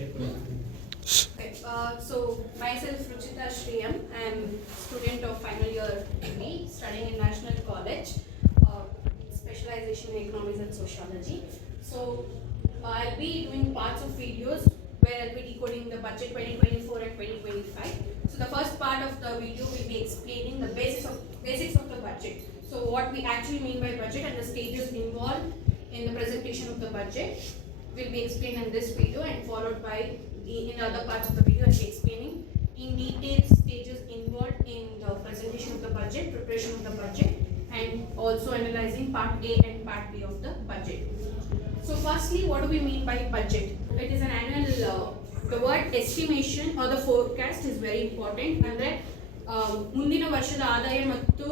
Okay, so myself Ruchita Shriyam, I am student of final year degree studying in National College, specialization in economics and sociology. So I'll be doing parts of videos where I'll be decoding the budget 2024 and 2025. So the first part of the video will be explaining the basics of the budget. So what we actually mean by budget and the stages involved in the presentation of the budget will be explained in this video, and followed by in other parts of the video I'll be explaining in detail stages involved in the presentation of the budget, preparation of the budget, and also analyzing part A and part B of the budget. So firstly, what do we mean by budget? It is an annual, the word estimation or the forecast is very important. ಅಂದರೆ ಮುಂದಿನ ವರ್ಷದ ಆದಾಯ ಮತ್ತು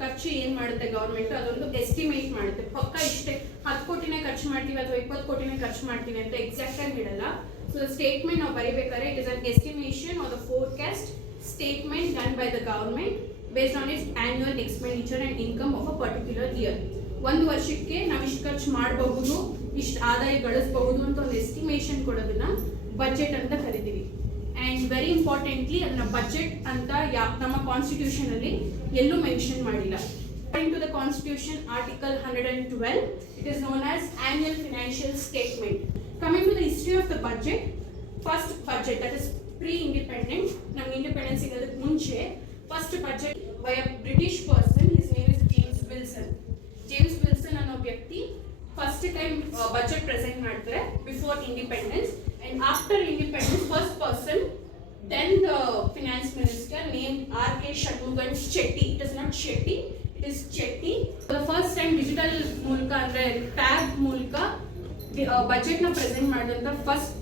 ಖರ್ಚು ಏನು ಮಾಡುತ್ತೆ ಗೌರ್ಮೆಂಟ್ ಅದೊಂದು ಎಸ್ಟಿಮೇಟ್ ಮಾಡುತ್ತೆ. ಪಕ್ಕ ಇಷ್ಟೇ 10 ಕೋಟಿನೇ ಖರ್ಚು ಮಾಡ್ತೀವಿ ಅಥವಾ 20 ಕೋಟಿನೇ ಖರ್ಚು ಮಾಡ್ತೀವಿ ಅಂತ ಎಕ್ಸಾಕ್ಟ್ ಆಗಿ ಹೇಳಲ್ಲ. ಸೊ ಸ್ಟೇಟ್ಮೆಂಟ್ ನಾವು ಬರೀಬೇಕಾದ್ರೆ it is an estimation or the forecast statement done by the government based on its annual expenditure and income of a particular year. ಒಂದು ವರ್ಷಕ್ಕೆ ನಾವು ಇಷ್ಟು ಖರ್ಚು ಮಾಡಬಹುದು, ಇಷ್ಟು ಆದಾಯ ಗಳಿಸಬಹುದು ಅಂತ ಒಂದು ಎಸ್ಟಿಮೇಷನ್ ಕೊಡೋದನ್ನ ಬಜೆಟ್ ಅಂತ ಕರಿತೀವಿ. ಆ್ಯಂಡ್ ವೆರಿ ಇಂಪಾರ್ಟೆಂಟ್ಲಿ ಅದನ್ನ ಬಜೆಟ್ ಅಂತ ನಮ್ಮ ಕಾನ್ಸ್ಟಿಟ್ಯೂಷನ್ ಅಲ್ಲಿ ಎಲ್ಲೂ ಮೆನ್ಷನ್ ಮಾಡಿಲ್ಲ. According to the constitution article 112 it is known as annual financial statement. Coming to the history of the budget, first budget that is pre independent, ನಮ್ಗೆ independence ಸಿಗೋದಕ್ಕೆ ಮುಂಚೆ first budget by a British person, his name is James Wilson. James Wilson ಅನ್ನೋ ವ್ಯಕ್ತಿ first time budget present ಮಾಡ್ತಾರೆ before independence. And after independence, first person, then the finance minister named R.K. Shanmugam Chetty. It is not Shetty, it is Chetty. For the first time digital ಮೂಲಕ ಅಂದ್ರೆ ಟ್ಯಾಬ್ ಮೂಲಕ budget na present ಮಾಡಿದಂತ first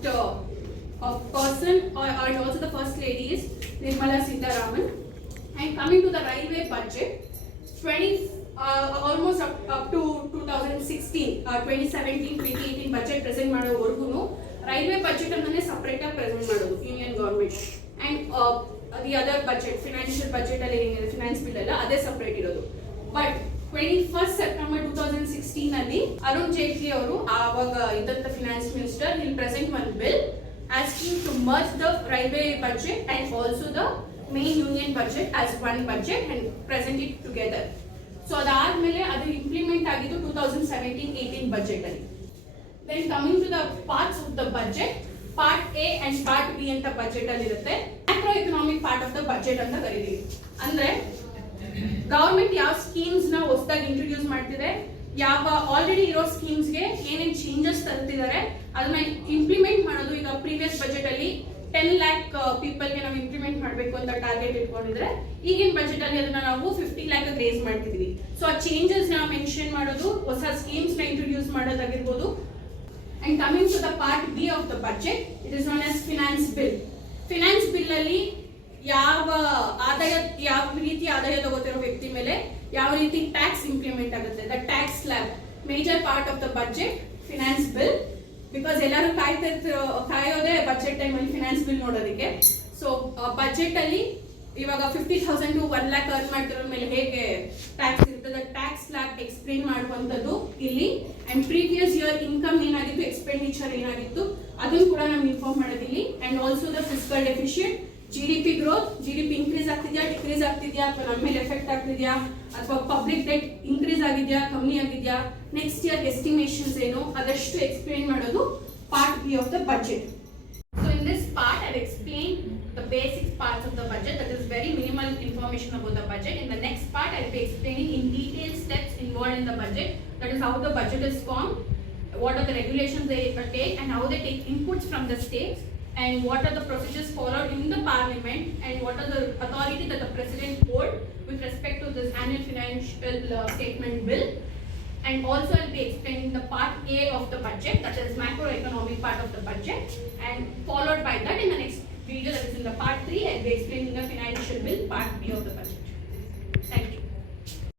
person and also the first lady is Nirmala Sitharaman. And coming to the railway budget, almost up to 2016, 2017, 2018 budget present ಮಾಡೋವರೆಗೂ railway budget ಅನ್ನೇ ಸಪ್ರೇಟ್ ಆಗಿ ಪ್ರೆಸೆಂಟ್ ಮಾಡೋದು union government. And the other budget financial budget ಅಲ್ಲಿ ಏನಿದೆ finance bill ಎಲ್ಲ ಅದೇ ಸಪ್ರೇಟ್ ಇರೋದು. ಬಟ್ 21 ಸೆಪ್ಟೆಂಬರ್ 2016 ಅಲ್ಲಿ ಅರುಣ್ ಜೇಟ್ಲಿ ಅವರು ಆವಾಗ ಇದ್ದಂತ finance minister will present one bill asking to merge the railway budget and also the main union budget as one budget and present it together. So ಅದಾದ್ಮೇಲೆ ಅದು ಇಂಪ್ಲಿಮೆಂಟ್ ಆಗಿದ್ದು 2017-18 ಬಜೆಟ್ ಅಲ್ಲಿ. Then coming to the parts of the budget, part A and part B ಅಂತ ಬಜೆಟ್ ಅಲ್ಲಿ ಇರುತ್ತೆ. Macro economic part of the budget ಅಂತ ಕರೀತೀವಿ. ಅಂದ್ರೆ ಗವರ್ಮೆಂಟ್ ಯಾವ ಸ್ಕೀಮ್ಸ್ ನ ಹೊಸದಾಗಿ ಇಂಟ್ರೊಡ್ಯೂಸ್ ಮಾಡ್ತಿದೆ, ಯಾವ ಆಲ್ರೆಡಿ ಇರೋ ಸ್ಕೀಮ್ಸ್ ಗೆ ಏನೇನ್ ಚೇಂಜಸ್ ತರ್ತಿದ್ದಾರೆ ಅದನ್ನ ಇಂಪ್ಲಿಮೆಂಟ್ ಮಾಡೋದು. ಈಗ ಪ್ರೀವಿಯಸ್ ಬಜೆಟ್ ಅಲ್ಲಿ 10 lakh ಪೀಪಲ್ ಗೆ ನಾವು ಇಂಪ್ಲಿಮೆಂಟ್ ಮಾಡಬೇಕು ಅಂತ ಟಾರ್ಗೆಟ್ ಇಟ್ಕೊಂಡಿದ್ರೆ ಈಗಿನ ಬಜೆಟ್ ಅಲ್ಲಿ ಅದನ್ನ ನಾವು 50 lakh ರೇಸ್ ಮಾಡ್ತಿದೀವಿ. ಸೊ ಆ ಚೇಂಜಸ್ ನ ಮೆನ್ಷನ್ ಮಾಡೋದು, ಹೊಸ ಸ್ಕೀಮ್ಸ್ ನ ಇಂಟ್ರೊಡ್ಯೂಸ್ ಮಾಡೋದಾಗಿರ್ಬೋದು. And coming to the part B of the budget, it is known as finance bill. Finance bill ಅಲ್ಲಿ ಯಾವ ರೀತಿ ಆದಾಯ ತಗೋತಿರೋ ವ್ಯಕ್ತಿ ಮೇಲೆ ಯಾವ ರೀತಿ ಟ್ಯಾಕ್ಸ್ ಇಂಪ್ಲಿಮೆಂಟ್ ಆಗುತ್ತೆ, the tax slab major part of the budget finance bill. Because ಎಲ್ಲರೂ ಕಾಯೋದೇ ಬಜೆಟ್ ಟೈಮಲ್ಲಿ ಫಿನಾನ್ಸ್ ಬಿಲ್ ನೋಡೋದಕ್ಕೆ. ಸೊ ಬಜೆಟ್ ಅಲ್ಲಿ ಇವಾಗ 50,000 to 1 lakh ಅರ್ನ್ ಮಾಡ್ತಿರೋ ಮೇಲೆ ಹೇಗೆ ಟ್ಯಾಕ್ಸ್ ಇರ್ತದೆ, ಟ್ಯಾಕ್ಸ್ ಸ್ಲ್ಯಾಬ್ ಎಕ್ಸ್ಪ್ಲೇನ್ ಮಾಡುವಂಥದ್ದು ಇಲ್ಲಿ. ಅಂಡ್ ಪ್ರೀವಿಯಸ್ ಇಯರ್ ಇನ್ಕಮ್ ಏನಾಗಿತ್ತು, ಎಕ್ಸ್ಪೆಂಡಿಚರ್ ಏನಾಗಿತ್ತು ಅದನ್ನು ಕೂಡ ನಮ್ಗೆ ಇನ್ಫಾರ್ಮ್ ಮಾಡೋದಿಲ್ಲಿ. And also the fiscal deficient, GDP growth, GDP increase ಆಗ್ತಿದ್ಯಾ, ಡಿಕ್ರೀಸ್ ಆಗ್ತಿದ್ಯಾ, ಅಥವಾ ನಮ್ಮ ಮೇಲೆ ಎಫೆಕ್ಟ್ ಆಗ್ತಿದ್ಯಾ, ಅಥವಾ ಪಬ್ಲಿಕ್ ಡೆಟ್ ಇನ್ಕ್ರೀಸ್ ಆಗಿದ್ಯಾ, ಕಮ್ಮಿ ಆಗಿದ್ಯಾ, ನೆಕ್ಸ್ಟ್ ಇಯರ್ ಎಸ್ಟಿಮೇಷನ್ಸ್ ಏನು ಅದಷ್ಟು ಎಕ್ಸ್ಪ್ಲೇನ್ ಮಾಡೋದು part B of the budget. So in this part I've explained the basic parts of the budget, that is very minimal information about the budget. In the next part I'll be explaining in detail steps involved in the budget, that is how the budget is formed, what are the regulations they take and how they take inputs from the states, and what are the procedures followed in the parliament, and what are the authority that the president hold with respect to this annual financial statement bill. And also I'll be explaining the part A of the budget, that is macroeconomic part of the budget, and followed by that in the next video, that is in the part 3, I'll be explaining the financial bill, part B of the budget.